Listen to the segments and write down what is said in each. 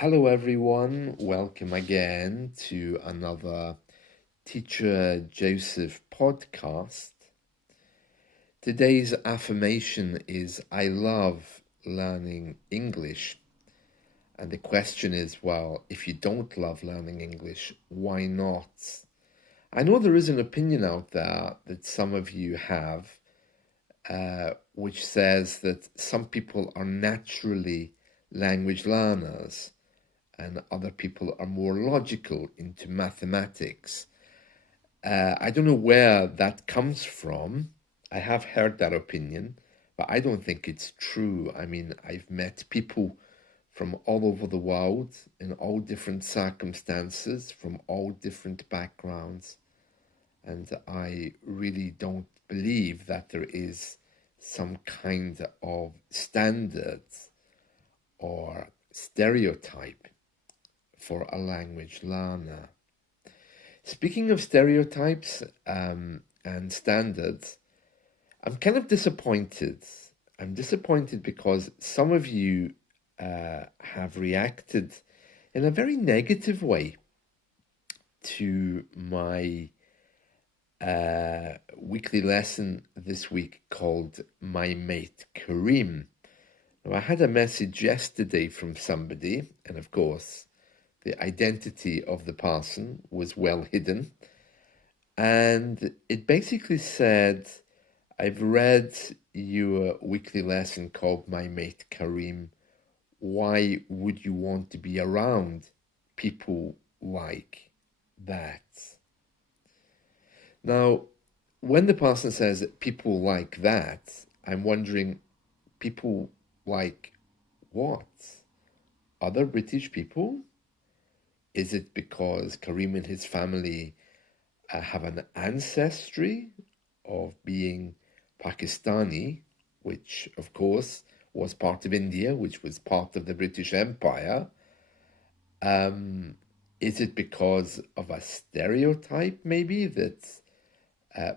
Hello, everyone. Welcome again to another Teacher Joseph podcast. Today's affirmation is I love learning English. And the question is, well, if you don't love learning English, why not? I know there is an opinion out there that some of you have, which says that some people are naturally language learners and other people are more logical into mathematics. I don't know where that comes from. I have heard that opinion, but I don't think it's true. I mean, I've met people from all over the world in all different circumstances, from all different backgrounds, and I really don't believe that there is some kind of standard or stereotype for a language learner. Speaking of stereotypes and standards, I'm kind of disappointed. I'm disappointed because some of you have reacted in a very negative way to my weekly lesson this week called My Mate Kareem. Now, I had a message yesterday from somebody, and of course, the identity of the person was well hidden. And it basically said, I've read your weekly lesson called My Mate Kareem. Why would you want to be around people like that? Now, when the person says people like that, I'm wondering, people like what? Other British people? Is it because Kareem and his family have an ancestry of being Pakistani, which of course was part of India, which was part of the British Empire? Is it because of a stereotype, maybe, that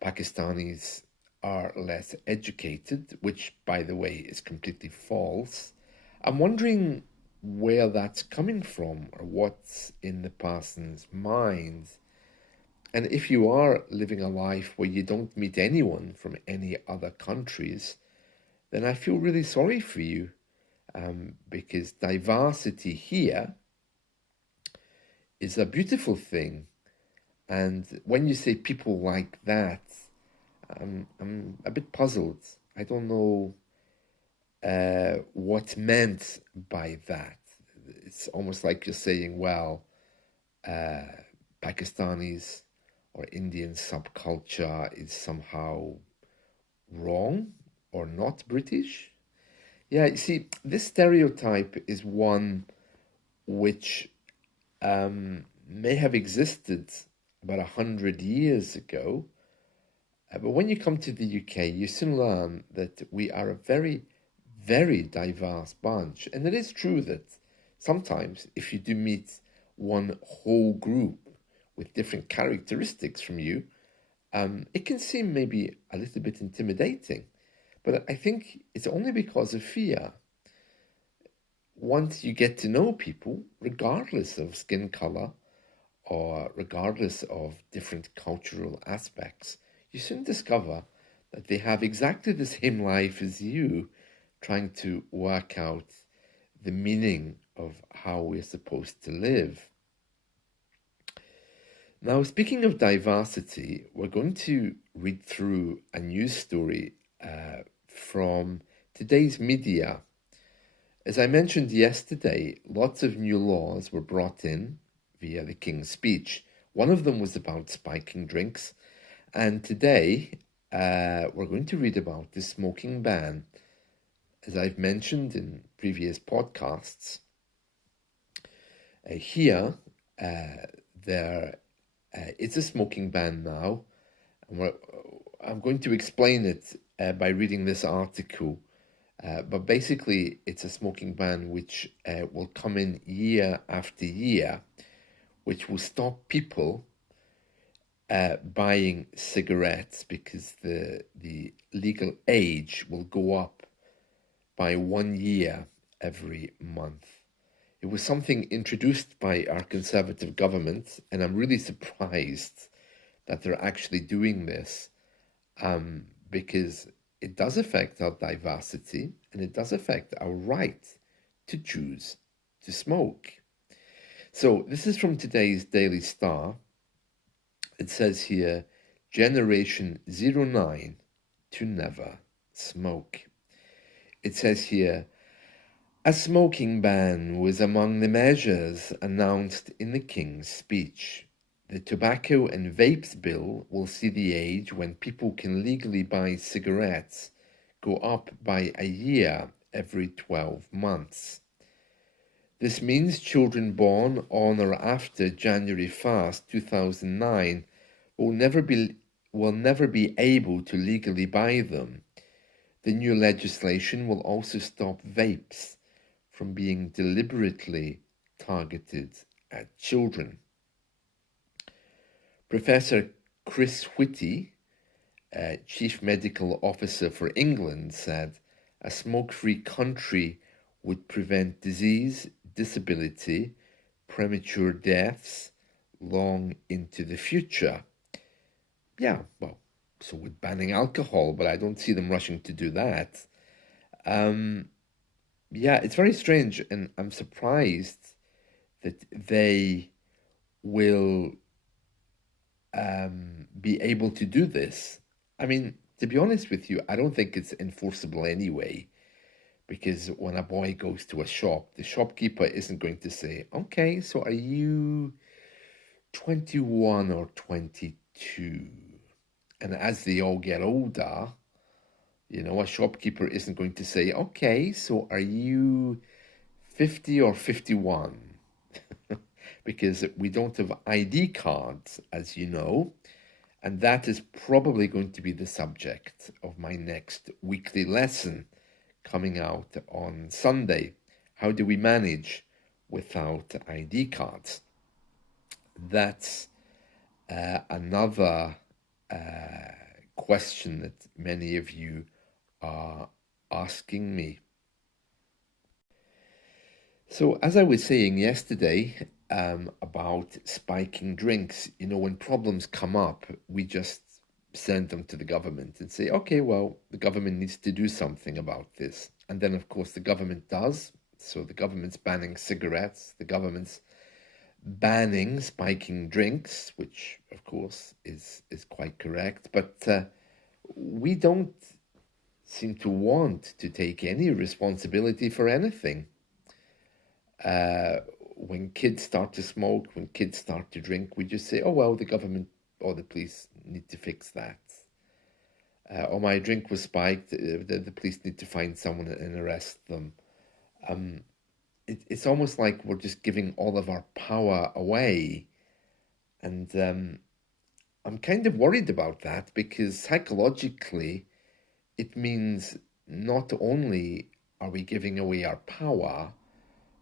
Pakistanis are less educated, which, by the way, is completely false? I'm wondering where that's coming from or what's in the person's mind. And if you are living a life where you don't meet anyone from any other countries, then I feel really sorry for you, because diversity here is a beautiful thing. And when you say people like that, I'm a bit puzzled. I don't know what's meant by that. It's almost like you're saying, well, Pakistanis or Indian subculture is somehow wrong or not British. Yeah, you see, this stereotype is one which may have existed about 100 years ago. But when you come to the UK, you soon learn that we are a very, very diverse bunch. And it is true that sometimes if you do meet one whole group with different characteristics from you, it can seem maybe a little bit intimidating. But I think it's only because of fear. Once you get to know people, regardless of skin color or regardless of different cultural aspects, you soon discover that they have exactly the same life as you, trying to work out the meaning of how we're supposed to live. Now, speaking of diversity, we're going to read through a news story from today's media. As I mentioned yesterday, lots of new laws were brought in via the King's Speech. One of them was about spiking drinks. And today, we're going to read about the smoking ban. As I've mentioned in previous podcasts, here there is a smoking ban now. And I'm going to explain it by reading this article. But basically, it's a smoking ban which will come in year after year, which will stop people buying cigarettes because the legal age will go up by 1 year every month. It was something introduced by our Conservative government, and I'm really surprised that they're actually doing this, because it does affect our diversity and it does affect our right to choose to smoke. So this is from today's Daily Star. It says here, Generation 09 to never smoke. It says here, a smoking ban was among the measures announced in the King's speech. The Tobacco and Vapes Bill will see the age when people can legally buy cigarettes go up by a year every 12 months. This means children born on or after January 1st, 2009 will never be able to legally buy them. The new legislation will also stop vapes from being deliberately targeted at children. Professor Chris Whitty, Chief Medical Officer for England, said a smoke-free country would prevent disease, disability, premature deaths long into the future. Yeah, well, so with banning alcohol, but I don't see them rushing to do that. Yeah, it's very strange, and I'm surprised that they will be able to do this. I mean, to be honest with you, I don't think it's enforceable anyway, because when a boy goes to a shop, the shopkeeper isn't going to say, okay, so are you 21 or 22? And as they all get older, a shopkeeper isn't going to say, okay, so are you 50 or 51? Because we don't have ID cards, as you know, and that is probably going to be the subject of my next weekly lesson coming out on Sunday. How do we manage without ID cards? That's another question that many of you are asking me. So, as I was saying yesterday about spiking drinks, when problems come up, we just send them to the government and say, okay, well, the government needs to do something about this. And then, of course, the government does. So the government's banning cigarettes, the government's banning spiking drinks, which, of course, is quite correct. But we don't seem to want to take any responsibility for anything. When kids start to smoke, when kids start to drink, we just say, oh, well, the government or the police need to fix that. Or my drink was spiked, the police need to find someone and arrest them. It's almost like we're just giving all of our power away. And I'm kind of worried about that, because psychologically, it means not only are we giving away our power,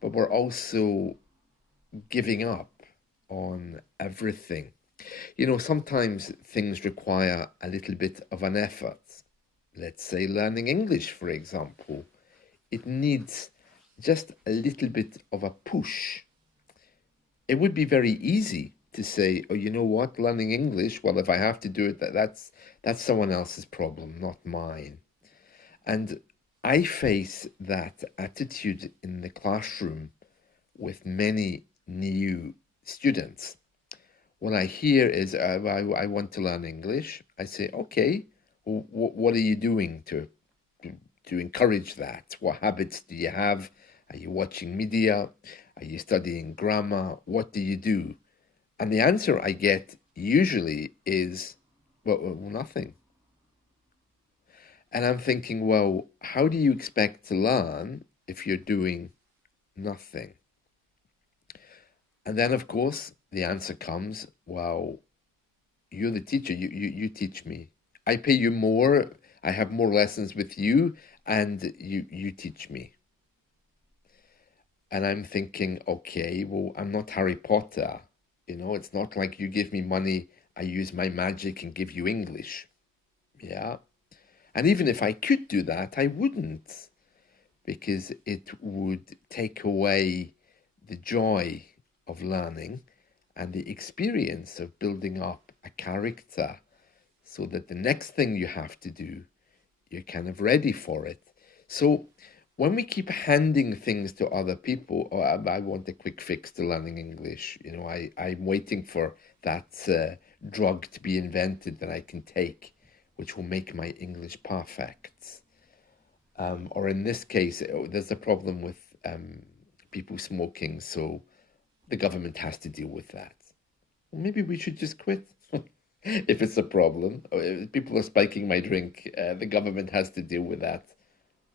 but we're also giving up on everything. Sometimes things require a little bit of an effort. Let's say learning English, for example. It needs just a little bit of a push. It would be very easy to say, oh, you know what, learning English, well, if I have to do it, that's someone else's problem, not mine. And I face that attitude in the classroom with many new students. What I hear is, I want to learn English. I say, okay, well, what are you doing to encourage that? What habits do you have? Are you watching media? Are you studying grammar? What do you do? And the answer I get usually is, well, nothing. And I'm thinking, well, how do you expect to learn if you're doing nothing? And then, of course, the answer comes, well, you're the teacher, you teach me. I pay you more, I have more lessons with you, and you teach me. And I'm thinking, okay, well, I'm not Harry Potter. It's not like you give me money, I use my magic and give you English. Yeah. And even if I could do that, I wouldn't, because it would take away the joy of learning and the experience of building up a character so that the next thing you have to do, you're kind of ready for it. So when we keep handing things to other people, oh, I want a quick fix to learning English, I'm waiting for that drug to be invented that I can take, which will make my English perfect. Or in this case, there's a problem with people smoking, so the government has to deal with that. Well, maybe we should just quit. If it's a problem, or if people are spiking my drink, the government has to deal with that.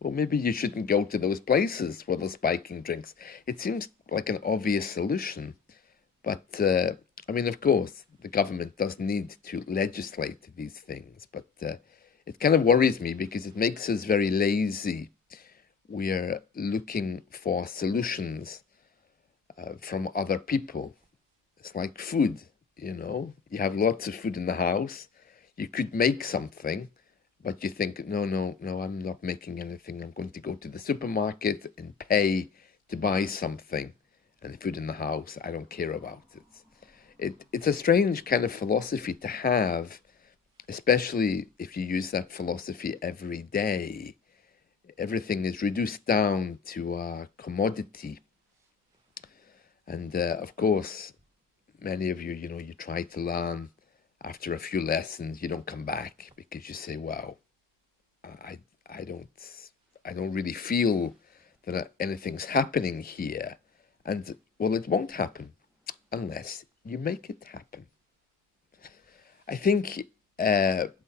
Well, maybe you shouldn't go to those places where they're spiking drinks. It seems like an obvious solution, but I mean, of course, the government does need to legislate these things, but it kind of worries me because it makes us very lazy. We're looking for solutions from other people. It's like food, you have lots of food in the house. You could make something, but you think, no, no, no, I'm not making anything. I'm going to go to the supermarket and pay to buy something. And the food in the house, I don't care about it. It's a strange kind of philosophy to have, especially if you use that philosophy every day. Everything is reduced down to a commodity. And of course, many of you, you try to learn. After a few lessons, you don't come back because you say, "Wow, I, I don't, I don't really feel that anything's happening here." And well, it won't happen unless you make it happen. I think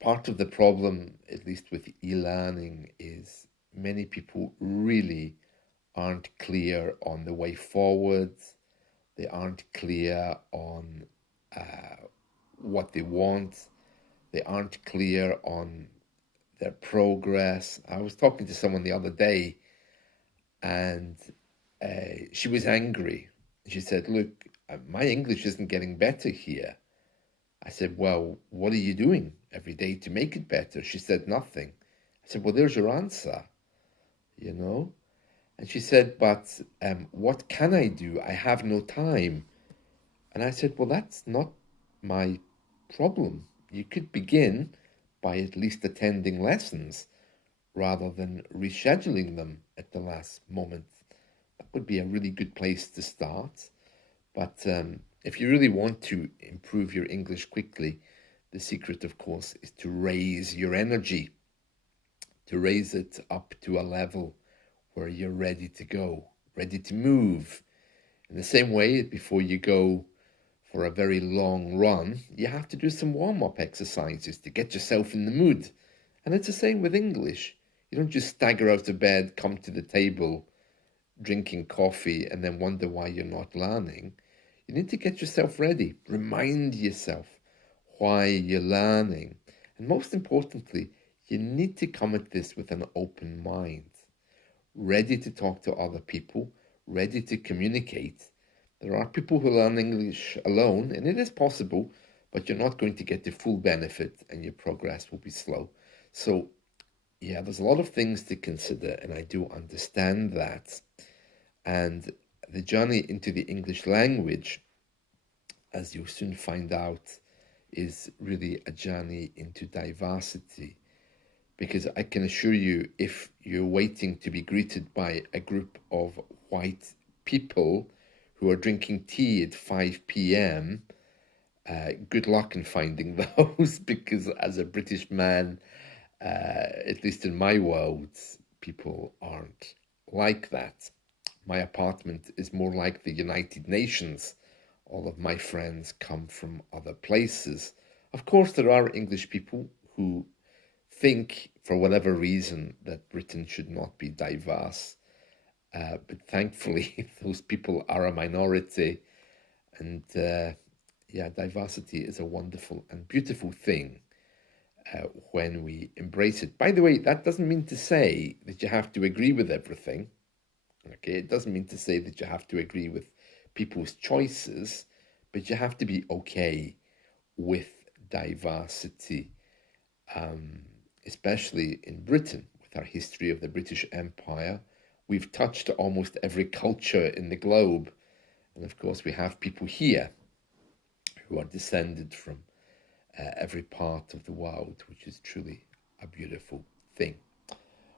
part of the problem, at least with e-learning, is many people really aren't clear on the way forward. They aren't clear on what they want. They aren't clear on their progress. I was talking to someone the other day, and she was angry. She said, "Look, my English isn't getting better here." I said, "Well, what are you doing every day to make it better?" She said, "Nothing." I said, "Well, there's your answer, you know?" And she said, "But what can I do? I have no time." And I said, "Well, that's not my problem. You could begin by at least attending lessons rather than rescheduling them at the last moment. That would be a really good place to start. But if you really want to improve your English quickly, the secret, of course, is to raise your energy, to raise it up to a level where you're ready to go, ready to move. In the same way, before you go for a very long run, you have to do some warm-up exercises to get yourself in the mood. And it's the same with English. You don't just stagger out of bed, come to the table, drinking coffee, and then wonder why you're not learning. You need to get yourself ready. Remind yourself why you're learning. And most importantly, you need to come at this with an open mind, ready to talk to other people, ready to communicate. There are people who learn English alone, and it is possible, but you're not going to get the full benefit and your progress will be slow. So, yeah, there's a lot of things to consider, and I do understand that. And the journey into the English language, as you'll soon find out, is really a journey into diversity. Because I can assure you, if you're waiting to be greeted by a group of white people who are drinking tea at 5 p.m., good luck in finding those, because as a British man, at least in my world, people aren't like that. My apartment is more like the United Nations. All of my friends come from other places. Of course, there are English people who think, for whatever reason, that Britain should not be diverse. But thankfully, those people are a minority. And yeah, diversity is a wonderful and beautiful thing when we embrace it. By the way, that doesn't mean to say that you have to agree with everything. Okay, it doesn't mean to say that you have to agree with people's choices, but you have to be okay with diversity, especially in Britain, with our history of the British Empire. We've touched almost every culture in the globe. And of course, we have people here who are descended from every part of the world, which is truly a beautiful thing.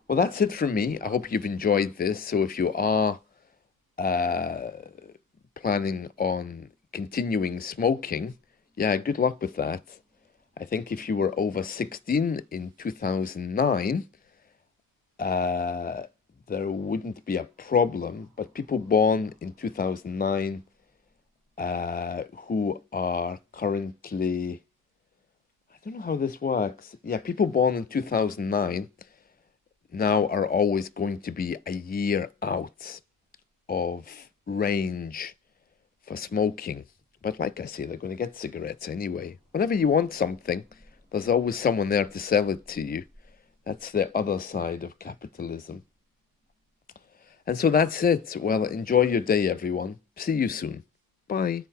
Well, that's it from me. I hope you've enjoyed this. So if you are planning on continuing smoking, yeah, good luck with that. I think if you were over 16 in 2009, there wouldn't be a problem. But people born in 2009 who are currently, I don't know how this works. Yeah, people born in 2009 now are always going to be a year out of range for smoking. But like I say, they're going to get cigarettes anyway. Whenever you want something, there's always someone there to sell it to you. That's the other side of capitalism. And so that's it. Well, enjoy your day, everyone. See you soon. Bye.